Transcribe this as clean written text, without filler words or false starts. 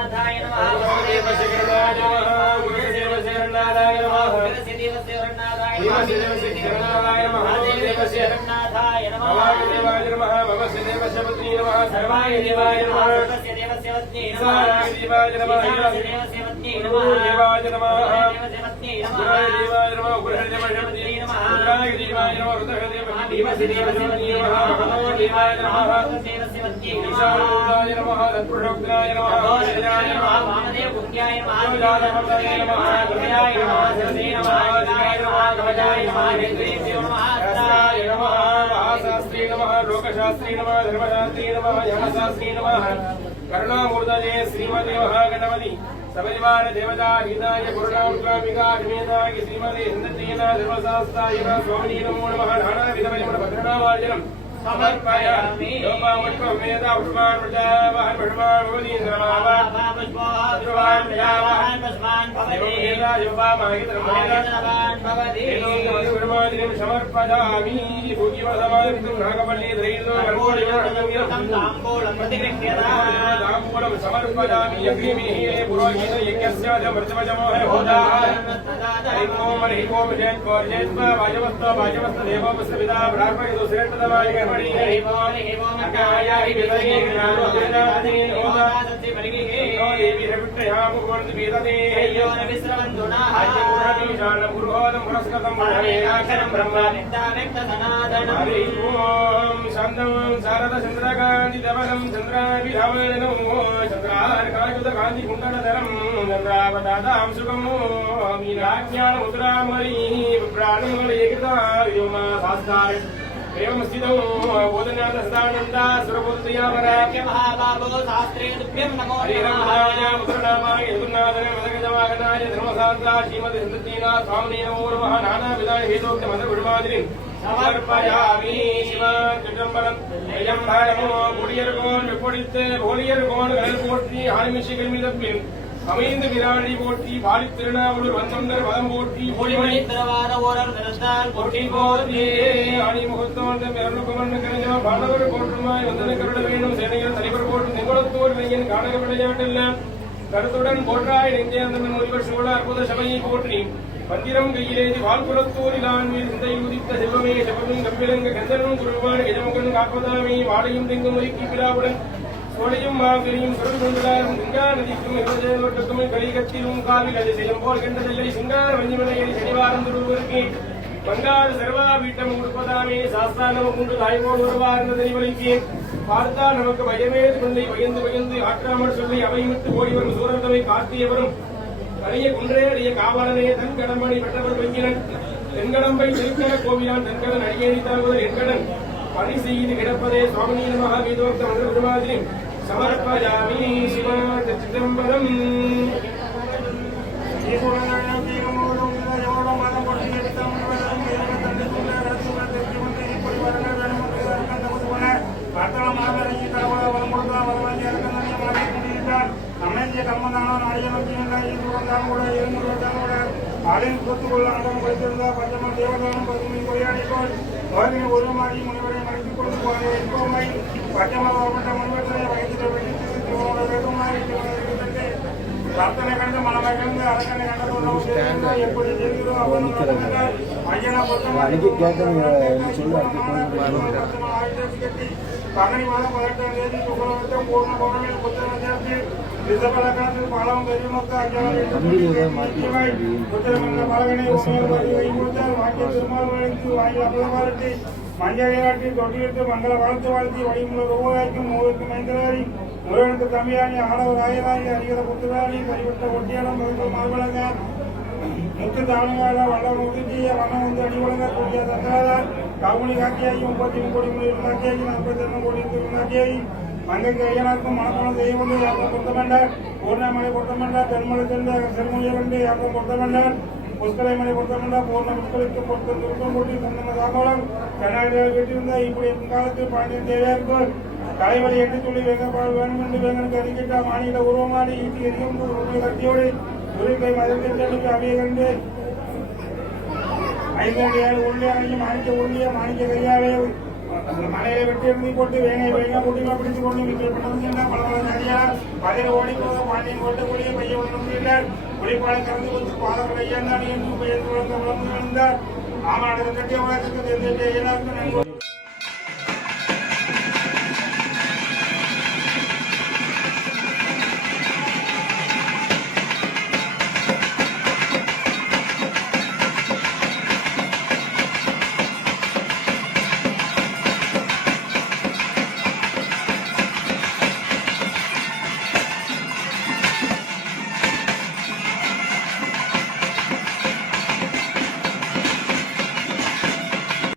शरणनाथाय नमः वासुदेव शरणनाथाय नमः गुरुदेव शरणनाथाय नमः गुरुदेव शरणनाथाय नमः वासुदेव शरणनाथाय नमः वासुदेव शरणनाथाय नमः वासुदेवाय नमः भवदेव शपत्नी नमः सर्वाय देवाय नमः सर्वदेव शपत्नी नमः देवाय नमः देव शपत्नी नमः देवाय नमः देव शपत्नी नमः देवाय नमः गुरुदेव शपत्नी नमः देवाय नमः रुद्रदेव देव शपत्नी नमः देवाय नमः देव शपत्नी नमः नमः तत्पुरुषोक्ताय नमः वामदेवाय नमः वामदेव पुण्याय नमः जातपदाय नमः गमयाय नमः सरसे नमः गाय नमः गमजाय नमः नेत्रेभ्यो नमः हस्ताय नमः महाशास्त्री नमः लोकशास्त्री नमः धर्मशास्त्री नमः यमशास्त्री नमः करुणामूर्तये श्रीमदेवः गणपति सपरिवार देवता हिताय गुरुणामुद्रामिका अग्नेताय श्रीमदे हिन्दतीना धर्मशास्त्राय स्वामिनी नमो नमः नानाविधपरिमळ भद्रनावाजनम् समर्पयामि योपावत्वं वेदा पुष्पान् प्रजावान् पुष्पान् भवति नमावान् पुष्पान् प्रजावान् पुष्पान् भवति वेदा योपामाहितरमहेदान् भवति गुरुमादिनं समर्पयामि भूतिवसमादितं नागपल्ली धैर्यो कर्मोलितं ताम्बूलं प्रतिगृह्यताम् ताम्बूलं समर्पयामि यज्ञमिः पुरोहित यज्ञस्य मृतवचमो होदाः हरिओम हरिओम जय जयस्व वाजवस्व वाजवस्व देवोपस्विता ब्राह्मणो श्रेष्ठतमाय कर्मणि हरि ओम काया हि विदहि ज्ञानो जनादि होदा सत्य परिगे नो देवी रवित्रयाम गुणति वेदते यो न विश्रवन्तुना हरि पुरति शान पुरोदम पुरस्कृतं हरेनाक्षरं ब्रह्म नित्याव्यक्त सनातनं हरि ओम शान्तं शारद चन्द्रकान्ति दवनं चन्द्राभिरामणो चन्द्रार्कायुध कान्ति कुण्डलधरं चन्द्रावतादां सुखं मीनाज्ञान मुद्रामणि प्राणमणिकृता व्योमा शास्त्राय एवं स्थितौ बोधनाथस्तानन्दा सुरपुत्रयावराख्य महाबाबो शास्त्रे तुभ्यं नमो हरिहराय मुद्रनामाय यदुनाथने मदगजवागनाय धर्मशास्त्रा श्रीमद् हिन्दतीना स्वामिने नमो नमः नानाविधाय हेतोक्त मदगुरुमादिनीं समर्पयामि शिवाचिदम्बरं जयं भारमो गुडियर्गोन विपुडिते भोलियर्गोन गलपोट्टी हानिमिशिகள் மீதப்பின் அமைந்து விராடி போற்றி பாடி திருநாவலூர் வந்தந்தர் வதம் போற்றி பொழிமணி திரவார ஓரம் நிறத்தால் போற்றி போற்றி ஆணி முகத்தோன்ற மிரணுக்குமன் கரைஞ்சோ பாண்டவர் போற்றுமாய் வந்தன கருட வேணும் சேனைகள் தலைவர் போற்றும் நிகழத்தோர் வெய்யன் காணக விளையாட்டெல்லாம் கருத்துடன் போற்றாய் நெஞ்சேர்ந்தவன் முனிவர் சோழ அற்புத சபையை போற்றி மந்திரம் கையிலேதி வாழ்குலத்தூரில் ஆண்மீர் சிந்தை உதித்த செல்வமே செல்வமும் கம்பிலங்க கந்தனும் குருவான் எஜமுகன் காப்பதாமே வாழையும் தெங்கும் ஒதுக்கி விழாவுடன் சோழையும் மாங்கரியும் சுரல் கொண்டுள்ளாரும் சிங்கா நதிக்கும் இருபதேவட்டுக்கும் கலிகத்திலும் காலில் அது செய்யும் போல் கண்டதில்லை சிங்கார வஞ்சிமலையில் சனிவாரம் துருவருக்கு பங்காறு சர்வா வீட்டம் கொடுப்பதாமே சாஸ்தானமும் கொண்டு தாய்மோடு வருவார்ந்த தெளிவளிக்கு பார்த்தால் நமக்கு பயமே கொண்டை பயந்து பயந்து ஆற்றாமல் சொல்லி அவைமிட்டு ஓடி வரும் சூரத்தவை காத்தியவரும் அரிய குன்றே அரிய காவலனே தன் கடம்பணி பெற்றவர் வெங்கினன் தென்கடம்பை திருக்கட கோவிலான் தன்கடன் அடியேறி தருவதர் என்கடன் பணி செய்து கிடப்பதே சுவாமினி நமக வேதோக்த மந்திர குருமாதிரி समर्पयामि शिवा चिदम्बरम् ஒரு முனிவரை மறைத்துக் கொண்டு பஞ்சம प्रार्थना कंटे मन अड़कने एपड़ी पगनी माद 18వ తేదీ శుక్రవారం పూర్ణ పౌర్ణమి పుత్ర విద్యార్థి రిజపలకాంతి పాలం వెరిమొక్క పుత్రమండ పాలగని వైకుంఠాలు వాక్య తిరుమల వాయి అపలవారటి ಮಂಜಾಟಿ ದೊಡ್ಡ ಮಂಗಲ வாழ்த்து வடிமுள்ள ரோகாய்க்கும் மூவருக்கு மைந்தராரி முருகனுக்கு தம்பியானி ஆடவர் ராயராணி அரிகத புத்திராணி பரிவட்ட ஒட்டியாளம் மகன்கள் மார்பலங்க முத்து தானுகால வல்லம் உறுதிய வனம் வந்து அடி வழங்க கூடிய தந்தாதார் கவுனி காக்கியாகி 33 கோடி முறையில் காக்கியாகி 42 கோடி காக்கியாகி மங்கைக்கு ஐயனாருக்கும் மனப்பணம் தெய்வம் யாக்கம் பொருத்தமண்டார் பூர்ணமலை பொருத்தமண்டார் தென்மலை தெரிந்த செருமொழியை கண்டு யாக்கம் பொருத்தமண்டார் புஷ்கலைமலை பொருத்தமண்டார் பூர்ண புஷ்கலைக்கு பொருத்த திருப்பம் கூட்டி சொன்ன தாமோலம் கர்நாடகாவில் கேட்டிருந்தார் இப்படி காலத்தில் பாண்டியன் தேவையாருக்கு தலைவலி எட்டு சொல்லி வேங்கப்பாடு வேண்டும் என்று வேங்கனுக்கு அறிக்கிட்டா மாநில உருவமாடி ஈட்டி எரியும் கட்டியோடு துறைக்கை மதத்திற்கு அவைய கண்டு 5 உள்ளே அணியும் மாணிக்க உருளிய மாணிக்க கையாவே அந்த மலையில வெட்டி எழுதி போட்டு வேங்க போட்டிகளை பிடித்துக் கொண்டு விற்கப்பட்டது பல சரியா பதில ஓடி போக பாண்டியன் கொட்டக்கூடிய பையன் ஒன்றும் ஒளிப்பாளை கறந்து கொடுத்து பாதங்கள் ஐயா என்று பெயர் வளர்ந்து வளர்ந்தார் ஆமாம் கட்டிய உலகத்துக்கு எல்லாருக்கும் நன்கொடை